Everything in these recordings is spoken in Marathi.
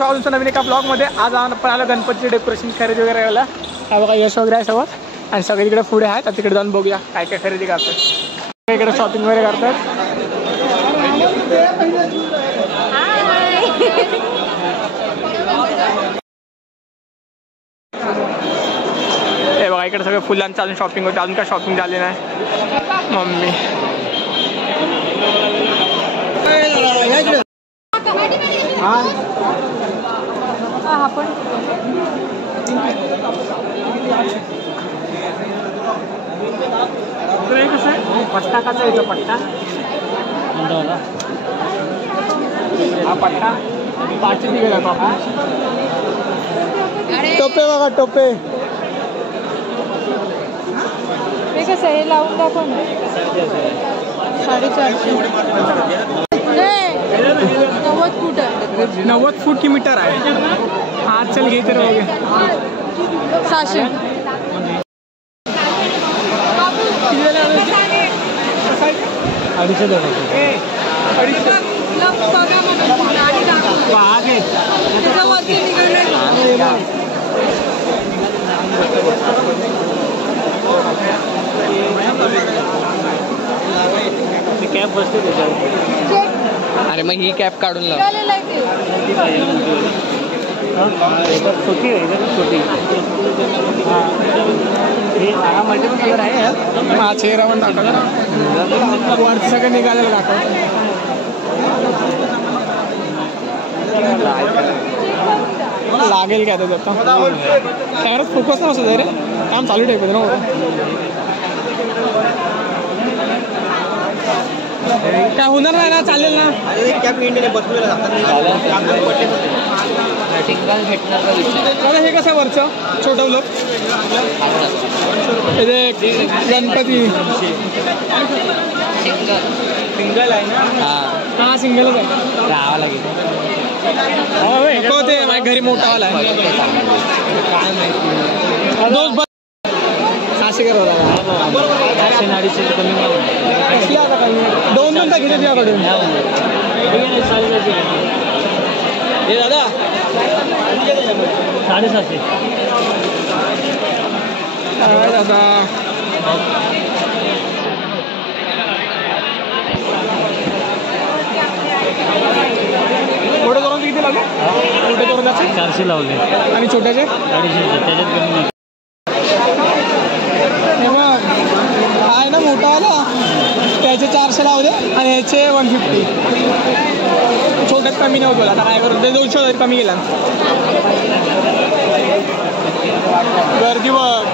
नवीन एका ब्लॉग मध्ये आज आपण आलो गणपतीचे डेकोरेशन खरेदी वगैरे करायला. हा बघा यश वगैरे आहे सोबत आणि सगळे तिकडे पुढे आहेत. तर तिकडे जाऊन बघूया काय काय खरेदी करतात. इकडे शॉपिंग वगैरे करतात. हे बघा इकडे सगळे फुलांचं अजून शॉपिंग होते. अजून काय शॉपिंग झाली नाही. मम्मी आपण कसं आहे पट्टा कसा येतो पट्टा हा पट्टा 500 दिले जातो. टोपे बघा टोपे हे कसं हे लावून दाखव ना 450 90 फूट आहे. 90 फूट की मीटर आहे. हा चल घे तर बघे 600 कॅप बसते त्याच्यावर. अरे मग ही कॅप काढून लाव. छोटी आहे छोटी. हा मल्टिपल कलर आहे. हा चेहरा पण दाखवला वरती सगळं निघालेलं दाखव. लागेल काय आता कॅमेरात फोकस नसतो रे काम चालू ठेवतो ना. काय होणार नाही ना चालेल ना. हे कसं वरचं छोटवलं गणपती सिंगल आहे ना. हा सिंगलच आहे. राहावं लागेल ते माझ्या घरी मोठा वाला आहे. असे करत दोन दोन घेते तुझ्याकडून. हे दादा 750 दादा. मोठे करून किती लावले. मोठे करून 400 लावले आणि छोट्याचे 250. आहे ना मोठा आला त्याचे 400 लावले आणि ह्याचे 150. छोट्यात कमी नाही होतो. आता काय करून ते 200 कमी गेला. गर्दी बघ.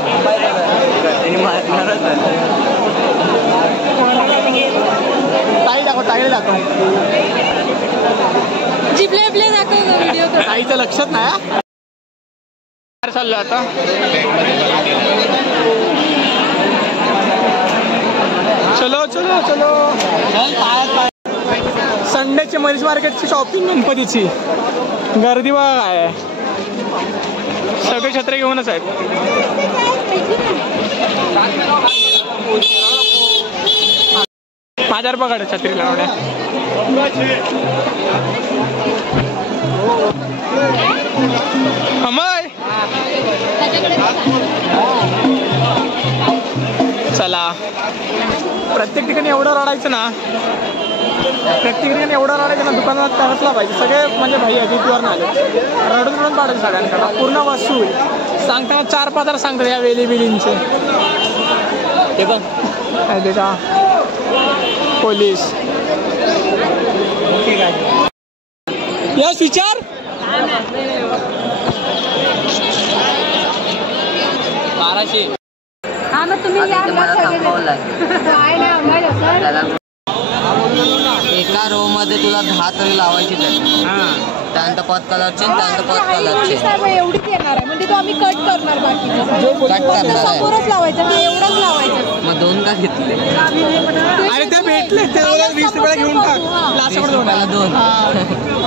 ताई दाखव ताईला दाखव. जिपले प्ले दाखव व्हिडिओ. ताईचं लक्षात नाही. चाललं आता चलो चलो चलो. संडेची मरीज मार्केटची शॉपिंग गणपतीची गर्दी बघा काय. सगळे छत्रे घेऊनच आहेत. माझ्यावर पकड छत्री लावण्या. अमय चला. प्रत्येक ठिकाणी एवढं रडायचं ना. प्रत्येक ठिकाणी एवढं रडायचं ना. दुकानात करायला पाहिजे. सगळे म्हणजे भाई अजितवर आले रडून रडून पाडायचे सगळ्यांकडे. पूर्ण वसूल सांगताना 4-5 सांगतात या वेली बिलींचे. ते पण ते का पोलीस यश विचार 1200. हा मग तुम्ही एका रो मध्ये तुला 10 तरी लावायचे. त्यानंतर 5 कलरचे त्यानंतर 5 कलरचे एवढीच येणार आहे. म्हणजे तो आम्ही कट करणार. बाकी कट करणार समोरच लावायचं. एवढंच लावायचं. मग 2 का घेतले. अरे ते भेटले ते 20 रुपयाला घेऊन टाक. 20 रुपयाला 2.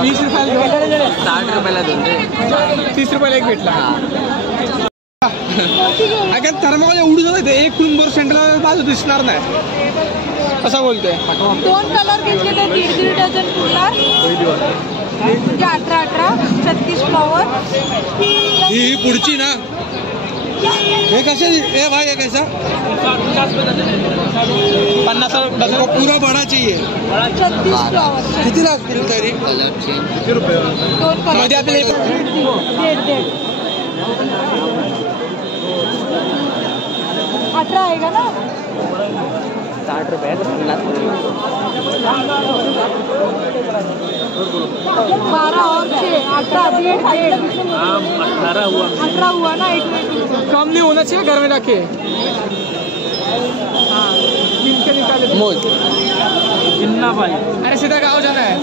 20 रुपयाला 60 रुपयाला 2 रे. 30 रुपयाला एक भेटला. अगं थर्माकोल एवढं झालं ते 1 कुंभर सेंटरला बाजू दिसणार नाही. असं बोलतोय. 2 कलर घेतले तर 1.5 डझन फुटणार. म्हणजे 18 36 फ्लॉवर. ही पुढची ना हे कसे ए भाई ये कैसा 50 डझन. पुरा बडा चाहिए 36 फ्लॉवर. किती लागतील तरी कलर चेंज. 2 कलर. मध्ये आपले 1.5. 18 आहे का ना? 60 रुपये 12 और 6 18 18 हुआ ना. एक मिनट. कम नहीं होना चाहिए घर में रखे. हाँ गिन के निकाले. मोज. अरे सीधा गाँव जाना है.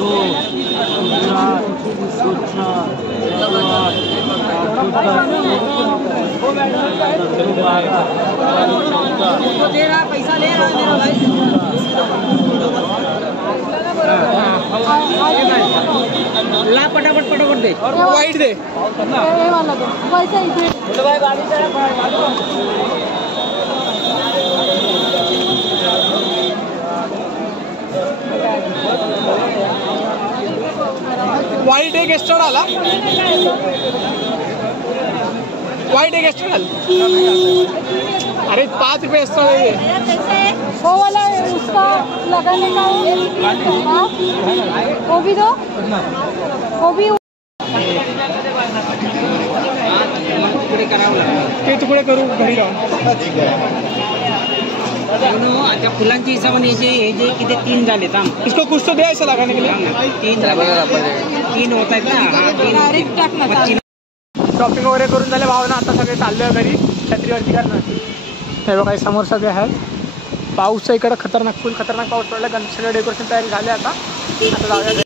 पैसा ले रहा है मेरा भाई. ला पटापट दे. वाईट दे. हे वाला दे. पैसा इकडे. वाईट एक एक्स्ट्रा आला. वाईट एक एक्स्ट्रा डाल. अरे 5 रुपये एक्स्ट्रा दे. वो वाला उसका लगाने का है. हाँ? वो भी दो. वो भी ते तुकडे करू घरी राहून. आता फुलांच्या हिशोबाने हे जे किती 3 झाले थांब. इसको कुछ तो दे ऐसा लगाने के लिए. 3 झाले. 3 होत आहेत ना. हा 3 डायरेक्ट टाकणार. शॉपिंग वगैरे करून झाले भावना. आता सगळे चालले घरी छत्रीवरती करणार. हे बघा हे समोर सगळे आहेत. पाऊस इकडे खतरनाक फुल खतरनाक पाऊस पडला. सगळं डेकोरेशन तयारी झाले. आता जाऊया.